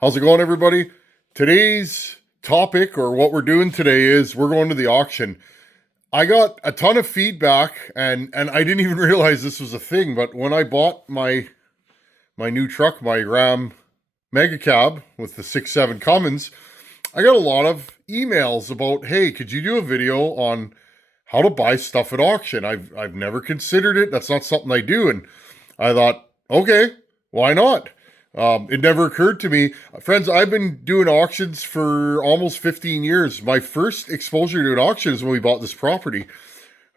How's it going, everybody? Today's topic, or what we're doing today, is we're going to the auction. I got a ton of feedback, and I didn't even realize this was a thing, but when I bought my new truck, my Ram Mega Cab with the 6.7 Cummins, I got a lot of emails about, hey, could you do a video on how to buy stuff at auction? I've never considered it. That's not something I do. And I thought, okay, why not? It never occurred to me. Friends, I've been doing auctions for almost 15 years. My first exposure to an auction is when we bought this property.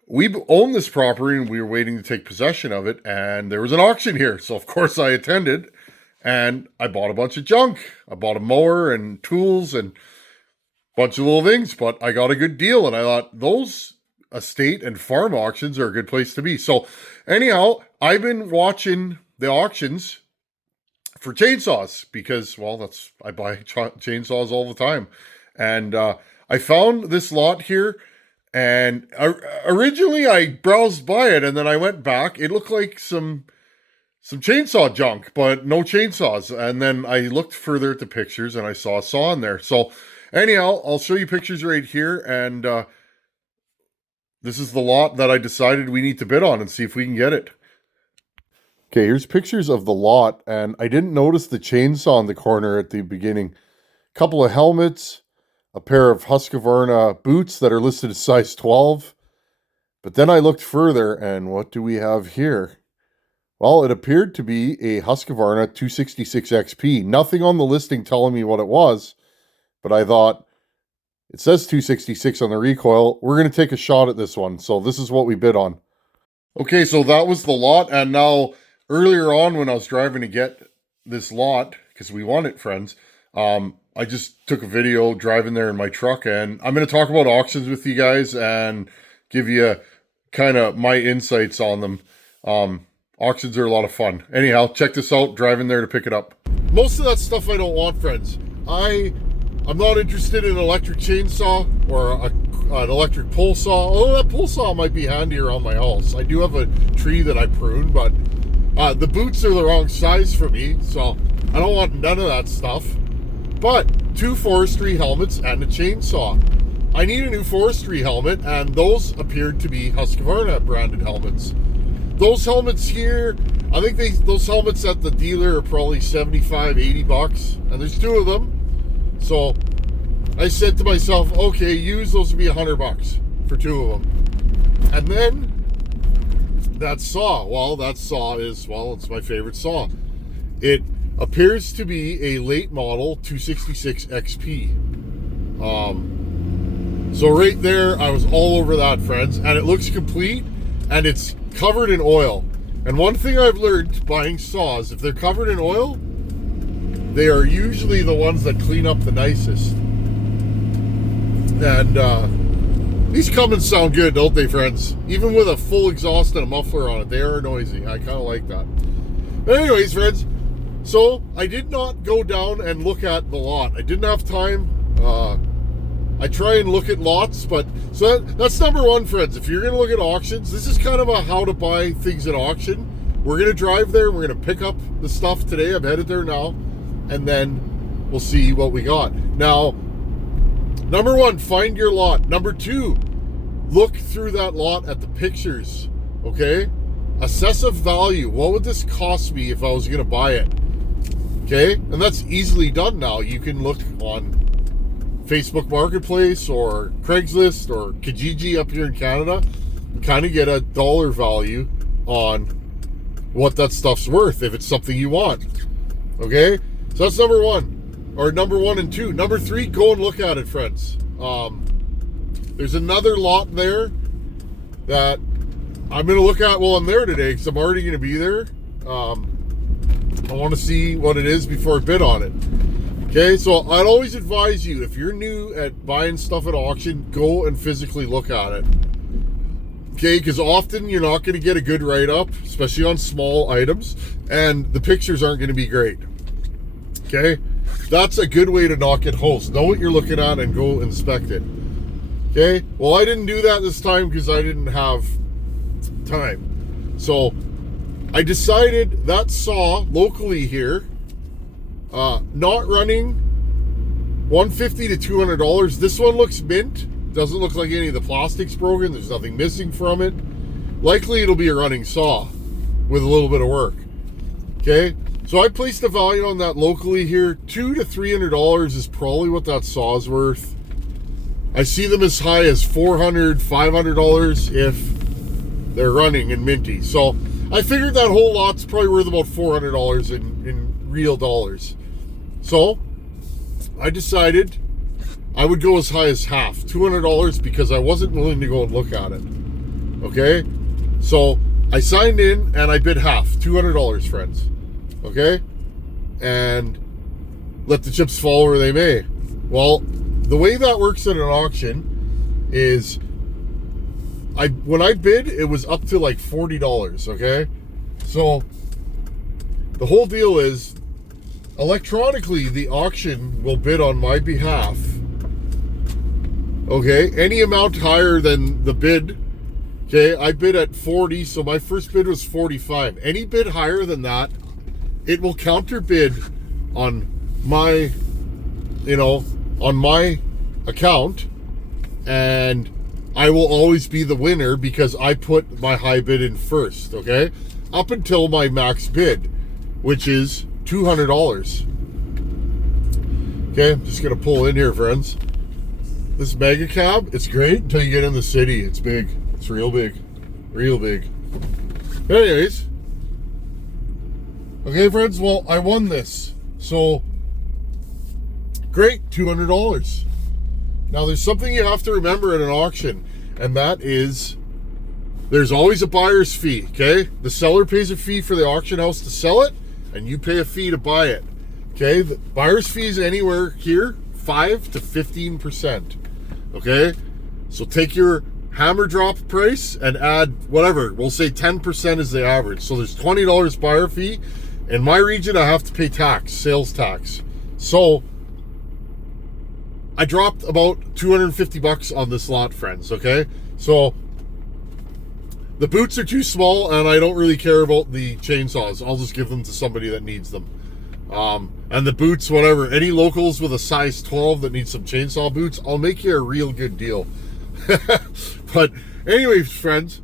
We owned this property and we were waiting to take possession of it, and there was an auction here. So, of course, I attended, and I bought a bunch of junk. I bought a mower and tools and a bunch of little things, but I got a good deal, and I thought those estate and farm auctions are a good place to be. So, anyhow, I've been watching the auctions for chainsaws because, well, I buy chainsaws all the time. And I found this lot here, and originally I browsed by it, and then I went back. It looked like some chainsaw junk, but no chainsaws. And then I looked further at the pictures, and I saw a saw in there. So anyhow, I'll show you pictures right here, and this is the lot that I decided we need to bid on and see if we can get it. Okay, here's pictures of the lot, and I didn't notice the chainsaw in the corner at the beginning. A couple of helmets, a pair of Husqvarna boots that are listed as size 12. But then I looked further, and what do we have here? Well, it appeared to be a Husqvarna 266 XP. Nothing on the listing telling me what it was, but I thought, it says 266 on the recoil. We're going to take a shot at this one. So this is what we bid on. Okay, so that was the lot, and now earlier on when I was driving to get this lot, because we won it, friends, I just took a video driving there in my truck, and I'm going to talk about auctions with you guys and give you kind of my insights on them. Auctions are a lot of fun. Anyhow, check this out, driving there to pick it up. Most of that stuff I don't want, friends. I'm not interested in an electric chainsaw or an electric pole saw. Although that pole saw might be handy around my house. I do have a tree that I prune, but the boots are the wrong size for me, so I don't want none of that stuff. But 2 forestry helmets and a chainsaw. I need a new forestry helmet, and those appeared to be Husqvarna branded helmets. Those helmets here, I think those helmets at the dealer are probably 75, 80 bucks, and there's 2 of them. So I said to myself, okay, use those to be 100 bucks for 2 of them. And then that saw, well, that saw is, well, it's my favorite saw. It appears to be a late model 266 XP. So right there, I was all over that, friends, and it looks complete, and it's covered in oil. And one thing I've learned buying saws, if they're covered in oil, they are usually the ones that clean up the nicest. And these Cummins sound good, don't they, friends? Even with a full exhaust and a muffler on it, they are noisy. I kind of like that. But anyways, friends, so I did not go down and look at the lot. I didn't have time. I try and look at lots, but so that's number one, friends. If you're going to look at auctions, this is kind of a how to buy things at auction. We're going to drive there. We're going to pick up the stuff today. I'm headed there now, and then we'll see what we got. Now, number one, find your lot. Number two, look through that lot at the pictures, okay? Assess a value. What would this cost me if I was going to buy it? Okay? And that's easily done now. You can look on Facebook Marketplace or Craigslist or Kijiji up here in Canada and kind of get a dollar value on what that stuff's worth if it's something you want. Okay? So that's number one. Or number 1 and 2. Number 3, go and look at it, friends. There's another lot there that I'm going to look at while I'm there today because I'm already going to be there. I want to see what it is before I bid on it. Okay, so I'd always advise you, if you're new at buying stuff at auction, go and physically look at it. Okay, because often you're not going to get a good write-up, especially on small items, and the pictures aren't going to be great. Okay, that's a good way to not get hosed. Know what you're looking at and go inspect it. Okay, well, I didn't do that this time because I didn't have time. So I decided that saw locally here Not running, $150 to $200. This one looks mint. Doesn't look like any of the plastic's broken. There's nothing missing from it. Likely it'll be a running saw with a little bit of work. Okay, so I placed a value on that locally here. $200 to $300 is probably what that saw is worth. I see them as high as $400, $500 if they're running and minty. So I figured that whole lot's probably worth about $400 in real dollars. So I decided I would go as high as half, $200, because I wasn't willing to go and look at it. Okay, so I signed in and I bid half, $200, friends. Okay, and let the chips fall where they may. Well, the way that works at an auction is when I bid, it was up to like $40. Okay, so the whole deal is electronically the auction will bid on my behalf. Okay, any amount higher than the bid. Okay, I bid at 40, so my first bid was 45. Any bid higher than that, it will counter bid on my, on my account, and I will always be the winner because I put my high bid in first, okay? Up until my max bid, which is $200. Okay, I'm just gonna pull in here, friends. This mega cab, it's great until you get in the city. It's big. It's real big. Real big. Anyways. Okay, friends, well, I won this. So, great, $200. Now, there's something you have to remember at an auction, and that is there's always a buyer's fee, okay? The seller pays a fee for the auction house to sell it, and you pay a fee to buy it, okay? The buyer's fee is anywhere here, 5 to 15%, okay? So take your hammer drop price and add whatever. We'll say 10% is the average. So there's $20 buyer fee. In my region, I have to pay tax, sales tax. So I dropped about $250 on this lot, friends, okay? So the boots are too small, and I don't really care about the chainsaws. I'll just give them to somebody that needs them. And the boots, whatever, any locals with a size 12 that need some chainsaw boots, I'll make you a real good deal. But anyways, friends,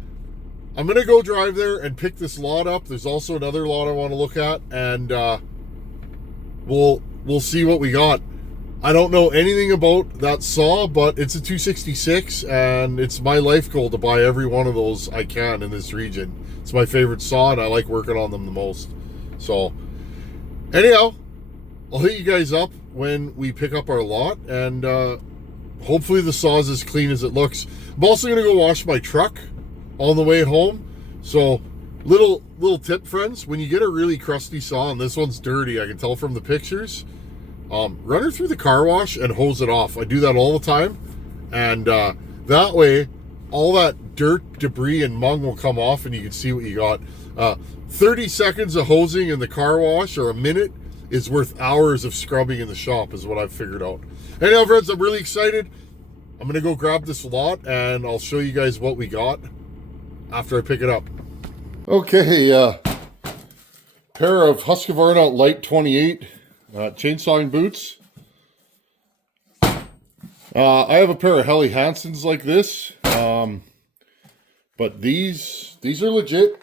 I'm gonna go drive there and pick this lot up. There's also another lot I want to look at, and we'll see what we got. I don't know anything about that saw, but it's a 266, and it's my life goal to buy every one of those I can in this region. It's my favorite saw, and I like working on them the most. So anyhow, I'll hit you guys up when we pick up our lot, and hopefully the saw is as clean as it looks. I'm also going to go wash my truck on the way home. So little tip, friends, when you get a really crusty saw, and this one's dirty, I can tell from the pictures, run her through the car wash and hose it off. I do that all the time, and that way all that dirt, debris, and mung will come off, and you can see what you got. 30 seconds of hosing in the car wash, or a minute, is worth hours of scrubbing in the shop, is what I've figured out. Anyhow, friends, I'm really excited. I'm going to go grab this lot, and I'll show you guys what we got after I pick it up. Okay, pair of Husqvarna Light 28 chainsawing boots. I have a pair of Helly Hansons like this, but these are legit,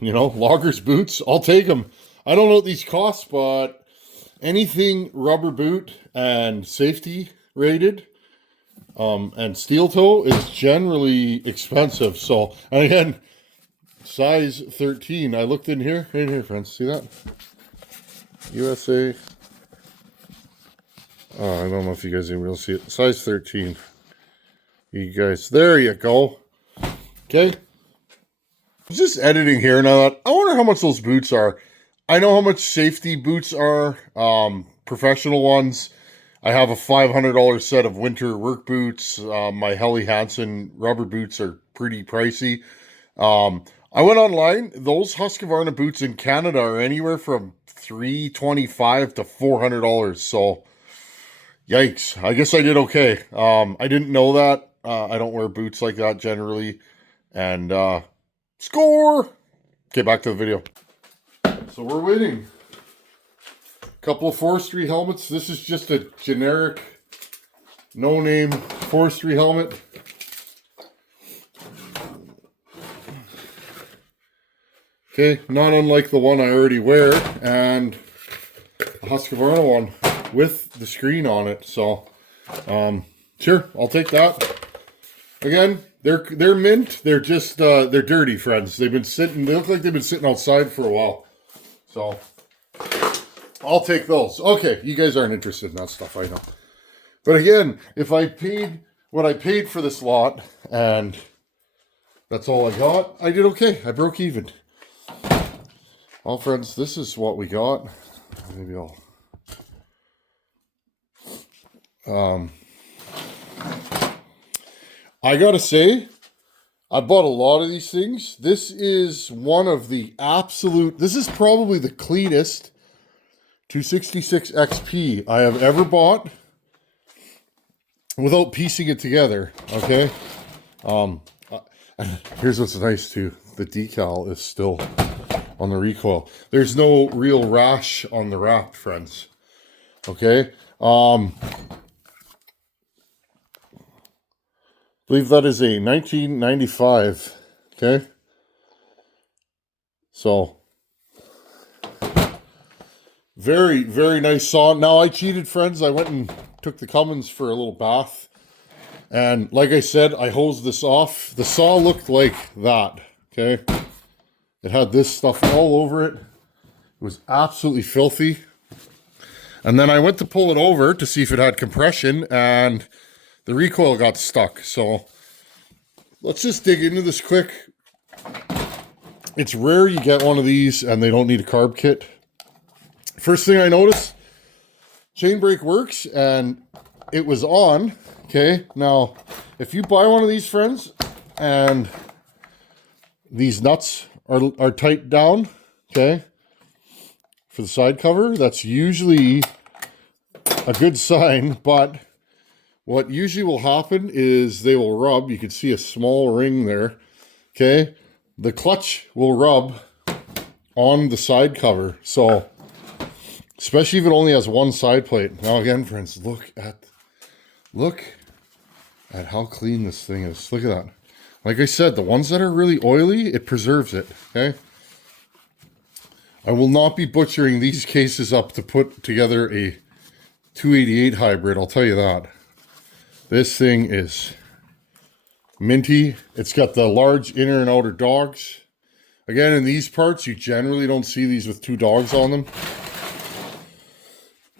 loggers boots. I'll take them. I don't know what these cost, but anything rubber boot and safety rated and steel toe is generally expensive. So, and again, size 13. I looked in here, right here, friends. See that? USA. Oh, I don't know if you guys even really see it. Size 13. You guys, there you go. Okay. I was just editing here, and I thought, I wonder how much those boots are. I know how much safety boots are, professional ones. I have a $500 set of winter work boots. My Helly Hansen rubber boots are pretty pricey. I went online. Those Husqvarna boots in Canada are anywhere from $325 to $400. So, yikes. I guess I did okay. I didn't know that. I don't wear boots like that generally. And, score! Okay, back to the video. So we're waiting. Couple of forestry helmets. This is just a generic, no-name forestry helmet. Okay, not unlike the one I already wear, and a Husqvarna one with the screen on it. So, sure, I'll take that. Again, they're mint. They're just they're dirty, friends. They've been sitting. They look like they've been sitting outside for a while. So, I'll take those. Okay, you guys aren't interested in that stuff, I know. But again, if I paid what I paid for this lot, and that's all I got, I did okay. I broke even. Well, friends, this is what we got. Maybe I'll... I gotta say, I bought a lot of these things. This is one of the absolute... This is probably the cleanest 266 XP I have ever bought without piecing it together, okay? Here's what's nice, too. The decal is still on the recoil. There's no real rash on the wrap, friends. Okay? I believe that is a 1995. Okay? So, very, very nice saw. Now, I cheated, friends. I went and took the Cummins for a little bath. And like I said, I hosed this off. The saw looked like that. Okay? It had this stuff all over it. It was absolutely filthy. And then I went to pull it over to see if it had compression, and the recoil got stuck. So let's just dig into this quick. It's rare you get one of these and they don't need a carb kit. First thing I noticed, chain brake works and it was on. Okay, now if you buy one of these, friends, and these nuts are tight down, okay, for the side cover, that's usually a good sign. But what usually will happen is they will rub. You can see a small ring there, okay. The clutch will rub on the side cover, so especially if it only has one side plate. Now again, friends, look at how clean this thing is. Look at that. Like I said, the ones that are really oily, it preserves it, okay? I will not be butchering these cases up to put together a 288 hybrid, I'll tell you that. This thing is minty. It's got the large inner and outer dogs. Again, in these parts, you generally don't see these with two dogs on them.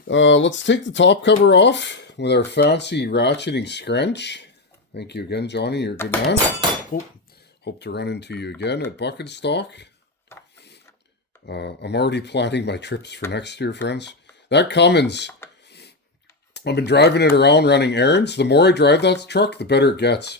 Let's take the top cover off with our fancy ratcheting scrunch. Thank you again, Johnny. You're a good man. Hope to run into you again at Bucket Stock. I'm already planning my trips for next year, friends. That Cummins, I've been driving it around running errands. The more I drive that truck, the better it gets.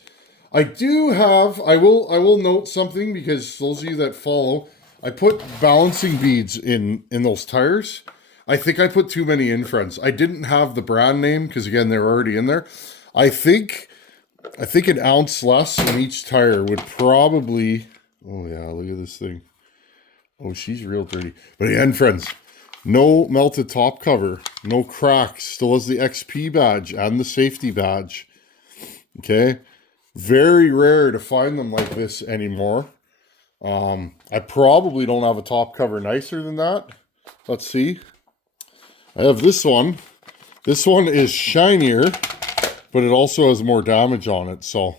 I will note something, because those of you that follow, I put balancing beads in those tires. I think I put too many in, friends. I didn't have the brand name because, again, they're already in there. I think an ounce less in each tire would probably... Oh, yeah, look at this thing. Oh, she's real dirty. But again, friends, no melted top cover, no cracks. Still has the XP badge and the safety badge. Okay? Very rare to find them like this anymore. I probably don't have a top cover nicer than that. Let's see. I have this one. This one is shinier, but it also has more damage on it. So,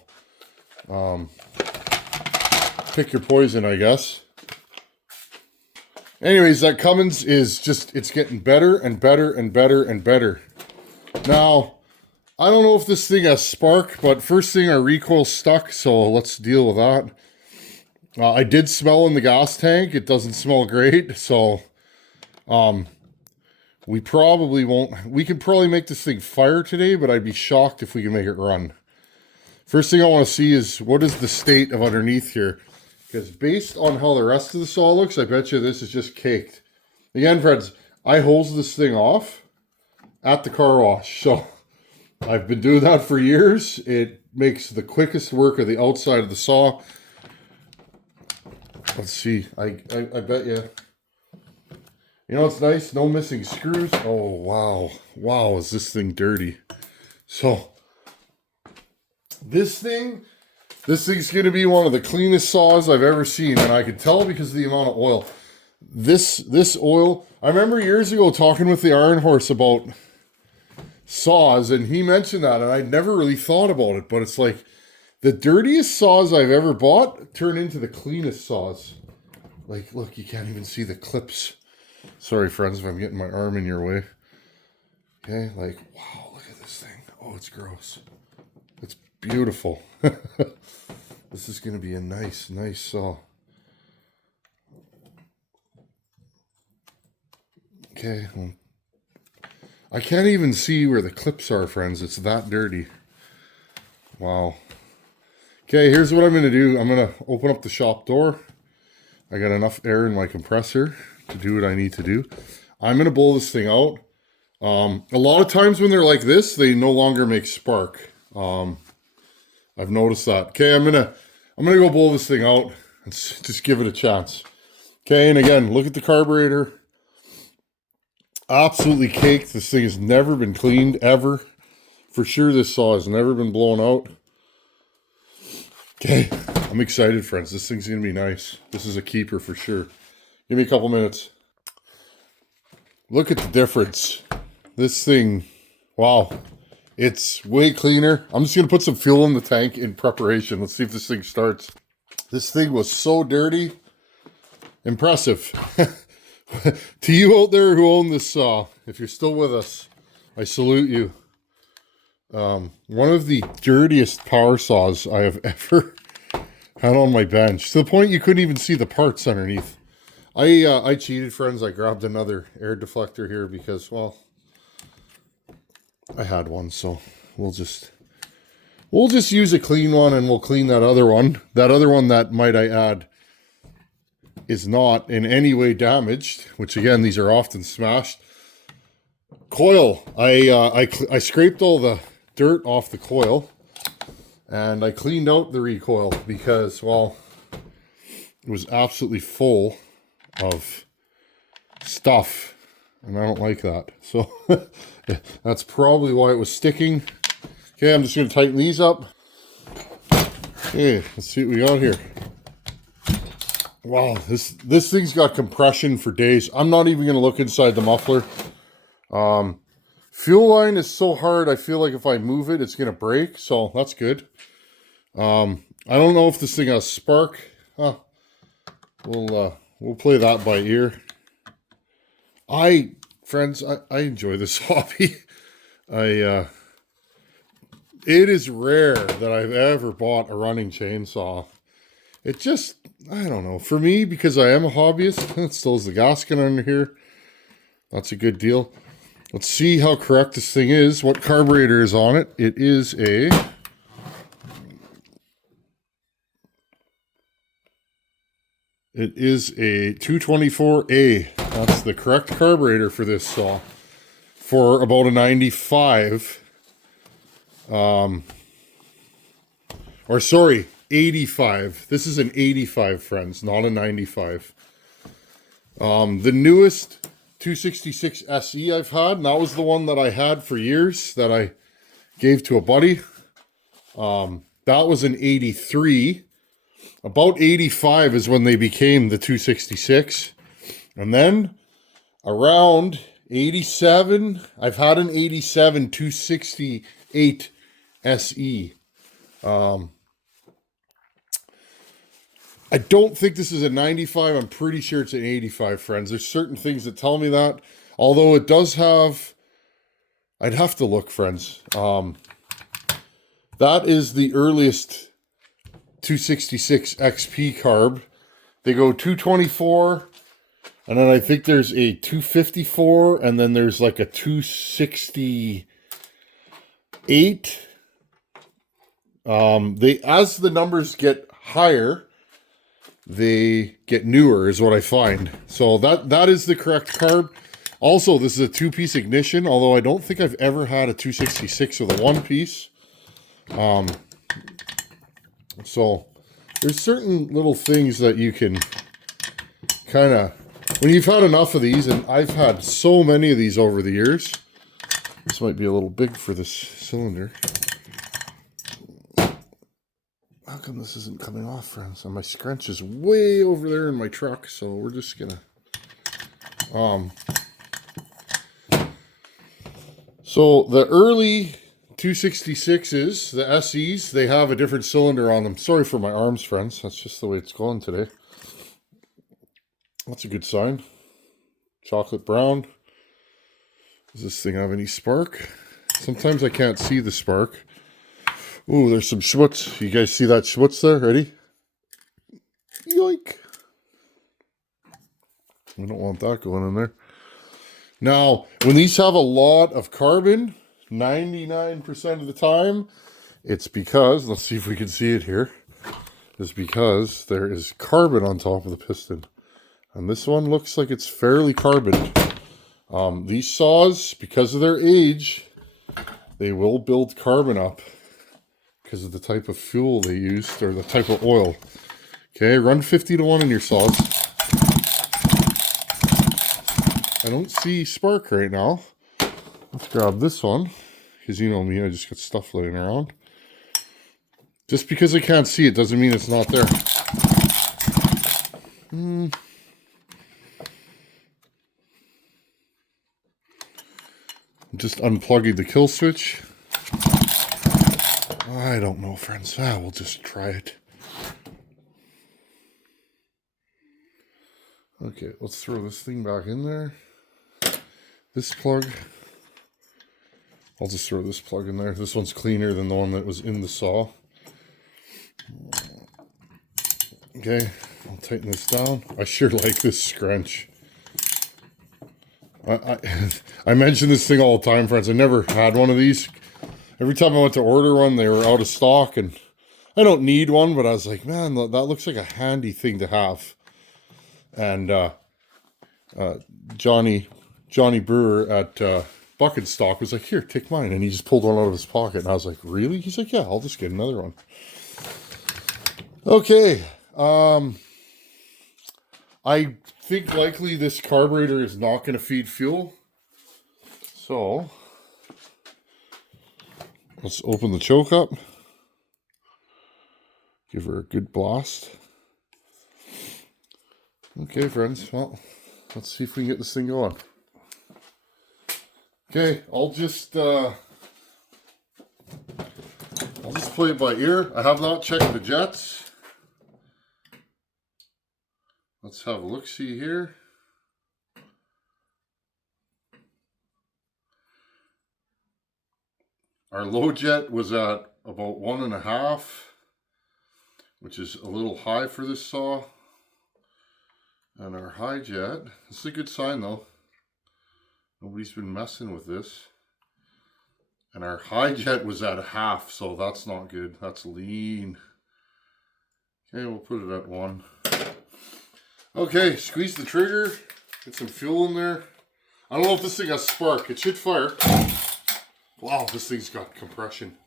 pick your poison, I guess. Anyways, that Cummins is just, it's getting better and better and better and better. Now, I don't know if this thing has spark, but first thing, our recoil's stuck, so let's deal with that. I did smell in the gas tank. It doesn't smell great, so we probably won't. We can probably make this thing fire today, but I'd be shocked if we can make it run. First thing I want to see is what is the state of underneath here. Because based on how the rest of the saw looks, I bet you this is just caked. Again, friends, I hose this thing off at the car wash. So I've been doing that for years. It makes the quickest work of the outside of the saw. Let's see. I bet you. You know, it's nice. No missing screws. Oh, wow. Wow, is this thing dirty. So, this thing's going to be one of the cleanest saws I've ever seen. And I could tell because of the amount of oil. This oil, I remember years ago talking with the Iron Horse about saws, and he mentioned that, and I'd never really thought about it, but it's like the dirtiest saws I've ever bought turn into the cleanest saws. Like, look, you can't even see the clips. Sorry, friends, if I'm getting my arm in your way. Okay, like, wow, look at this thing. Oh, it's gross. It's beautiful. This is going to be a nice saw. Okay, well, I can't even see where the clips are, friends. It's that dirty. Wow. Okay, here's what I'm going to do. I'm going to open up the shop door. I got enough air in my compressor to do what I need to do. I'm going to blow this thing out. A lot of times when they're like this, they no longer make spark. I've noticed that. Okay, I'm gonna go blow this thing out. Let's just give it a chance. Okay, and again, look at the carburetor. Absolutely caked. This thing has never been cleaned, ever. For sure, this saw has never been blown out. Okay, I'm excited, friends. This thing's going to be nice. This is a keeper for sure. Give me a couple minutes. Look at the difference. This thing, wow. It's way cleaner. I'm just going to put some fuel in the tank in preparation. Let's see if this thing starts. This thing was so dirty. Impressive. To you out there who own this saw, if you're still with us, I salute you. One of the dirtiest power saws I have ever had on my bench, to the point you couldn't even see the parts underneath. I cheated, friends. I grabbed another air deflector here because, well, I had one, so we'll just use a clean one, and we'll clean that other one. That other one, that, might I add, is not in any way damaged, which again, these are often smashed. Coil, I scraped all the dirt off the coil, and I cleaned out the recoil because, well, it was absolutely full of stuff, and I don't like that. So that's probably why it was sticking. Okay, I'm just going to tighten these up. Okay, let's see what we got here. Wow, this thing's got compression for days. I'm not even going to look inside the muffler. Fuel line is so hard, I feel like if I move it, it's going to break. So that's good. I don't know if this thing has spark. We'll play that by ear. Friends, I enjoy this hobby. It is rare that I've ever bought a running chainsaw. It just, I don't know. For me, because I am a hobbyist, it still has the gasket under here. That's a good deal. Let's see how correct this thing is. What carburetor is on it? It is a... It is a 224A. That's the correct carburetor for this saw. For about a 95. Or sorry, 85. This is an 85, friends, not a 95. The newest 266 SE I've had, and that was the one that I had for years that I gave to a buddy. That was an 83. About 85 is when they became the 266. And then around 87, I've had an 87 268 SE. I don't think this is a 95. I'm pretty sure it's an 85, friends. There's certain things that tell me that. Although it does have... I'd have to look, friends. That is the earliest 266 XP carb. They go 224, and then I think there's a 254, and then there's like a 268. As the numbers get higher, they get newer, is what I find. So that is the correct carb. Also, this is a two-piece ignition, although I don't think I've ever had a 266 with a one-piece. So there's certain little things that you can kind of when you've had enough of these, and I've had so many of these over the years. This might be a little big for this cylinder. How come this isn't coming off, friends? And my scrunch is way over there in my truck, so we're just gonna so the early 266s, the SEs, they have a different cylinder on them. Sorry for my arms, friends. That's just the way it's going today. That's a good sign. Chocolate brown. Does this thing have any spark? Sometimes I can't see the spark. Ooh, there's some schmutz. You guys see that schmutz there? Ready? Yoink. We don't want that going in there. Now, when these have a lot of carbon, 99% of the time, it's because, let's see if we can see it here, it's because there is carbon on top of the piston. And this one looks like it's fairly carboned. These saws, because of their age, they will build carbon up because of the type of fuel they used, or the type of oil. Okay, run 50 to 1 in your saws. I don't see spark right now. Let's grab this one, because you know me, I just got stuff laying around. Just because I can't see it doesn't mean it's not there. Just unplugging the kill switch. I don't know, friends. We'll just try it. Okay, let's throw this thing back in there. This plug. I'll just throw this plug in there. This one's cleaner than the one that was in the saw. Okay, I'll tighten this down. I sure like this scrunch. I mention this thing all the time, friends. I never had one of these. Every time I went to order one, they were out of stock, and I don't need one, but I was like, man, that looks like a handy thing to have. And Johnny Brewer at Bucket Stock was like, here, take mine. And he just pulled one out of his pocket. And I was like, really? He's like, yeah, I'll just get another one. Okay. I think likely this carburetor is not going to feed fuel. So let's open the choke up. Give her a good blast. Okay, friends. Well, let's see if we can get this thing going. Okay, I'll just play it by ear. I have not checked the jets. Let's have a look-see here. Our low jet was at about 1.5, which is a little high for this saw. And our high jet, this is a good sign though. Nobody's been messing with this. And our high jet was at 0.5, so that's not good. That's lean. Okay, we'll put it at 1. Okay, squeeze the trigger. Get some fuel in there. I don't know if this thing has spark. It should fire. Wow, this thing's got compression.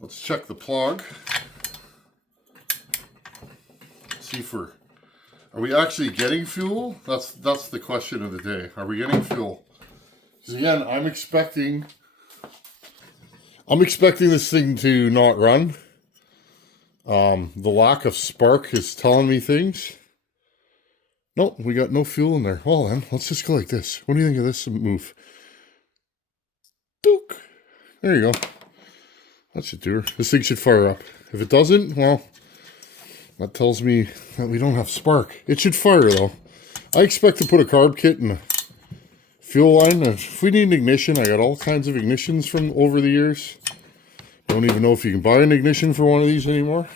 Let's check the plug. See if are we actually getting fuel? That's the question of the day. Are we getting fuel? Because again, I'm expecting this thing to not run. The lack of spark is telling me things. Nope, we got no fuel in there. Well then, let's just go like this. What do you think of this move? Dook. There you go. That should do her. This thing should fire up. If it doesn't, well, that tells me that we don't have spark. It should fire though. I expect to put a carb kit in a fuel line. If we need an ignition, I got all kinds of ignitions from over the years. Don't even know if you can buy an ignition for one of these anymore.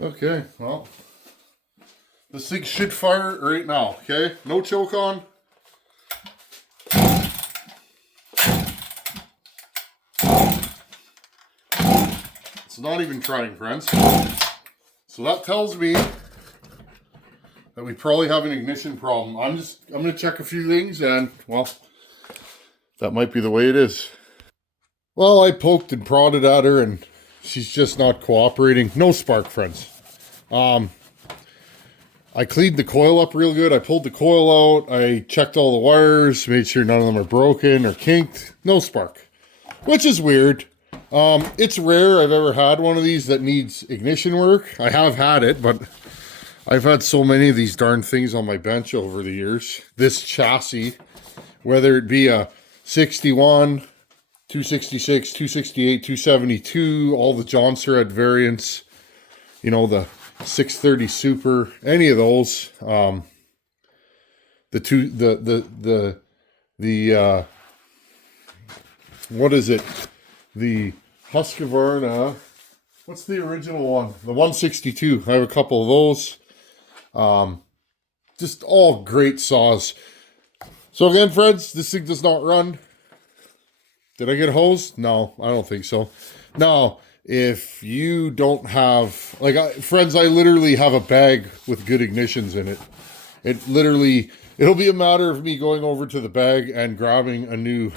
Okay, well, this thing should fire right now, okay? No choke on. It's not even trying, friends. So that tells me that we probably have an ignition problem. I'm going to check a few things and, well, That might be the way it is. Well, I poked and prodded at her and she's just not cooperating. No spark, friends. I cleaned the coil up real good. I pulled the coil out. I checked all the wires, made sure none of them are broken or kinked. No spark, which is weird. It's rare I've ever had one of these that needs ignition work. I have had it, but I've had so many of these darn things on my bench over the years. This chassis, whether it be a 61, 266, 268, 272, all the John Surratt variants, you know, the 630 Super, any of those, what is it? The Husqvarna, what's the original one? The 162. I have a couple of those. Just all great saws. So again, friends, this thing does not run. Did I get hosed? No, I don't think so. Now, if you don't have, friends, I literally have a bag with good ignitions in it. It'll be a matter of me going over to the bag and grabbing a new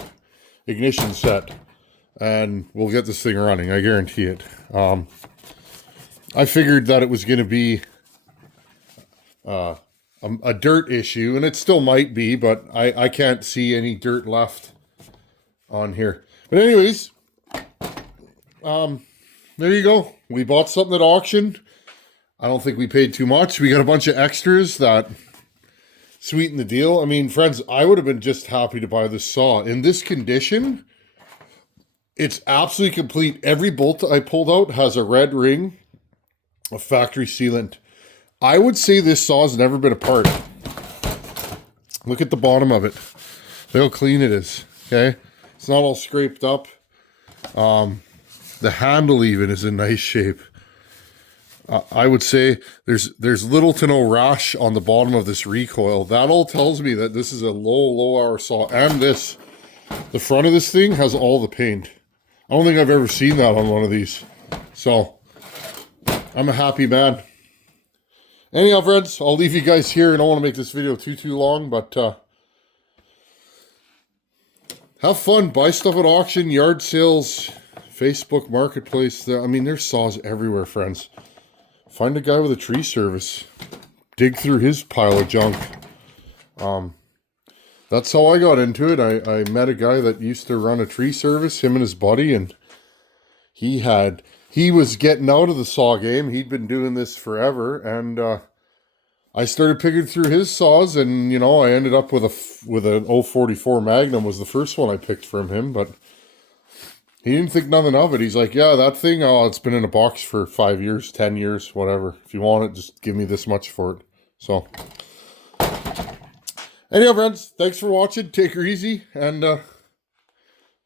ignition set. And we'll get this thing running, I guarantee it. I figured that it was going to be a dirt issue, and it still might be, but I can't see any dirt left on here. But anyways, there you go. We bought something at auction. I don't think we paid too much. We got a bunch of extras that sweeten the deal. I mean, friends, I would have been just happy to buy this saw. In this condition, it's absolutely complete. Every bolt I pulled out has a red ring, a factory sealant. I would say this saw has never been apart. Look at the bottom of it. Look how clean it is, okay? It's not all scraped up. The handle even is in nice shape. I would say there's little to no rash on the bottom of this recoil. That all tells me that this is a low hour saw. And the front of this thing has all the paint. I don't think I've ever seen that on one of these. So, I'm a happy man. Anyhow, friends, I'll leave you guys here. I don't want to make this video too long, but have fun. Buy stuff at auction, yard sales, Facebook Marketplace. I mean, there's saws everywhere, friends. Find a guy with a tree service. Dig through his pile of junk. That's how I got into it. I met a guy that used to run a tree service, him and his buddy, and he was getting out of the saw game. He'd been doing this forever, and I started picking through his saws, and you know, I ended up with an 044 Magnum was the first one I picked from him, but he didn't think nothing of it. He's like, yeah, that thing, oh, it's been in a box for 5 years, 10 years, whatever. If you want it, just give me this much for it. So, anyhow, friends, thanks for watching. Take her easy, and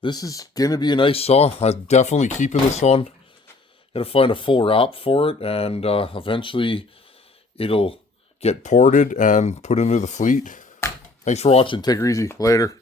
this is going to be a nice saw. I'm definitely keeping this on. Going to find a full wrap for it, and eventually it'll get ported and put into the fleet. Thanks for watching. Take her easy. Later.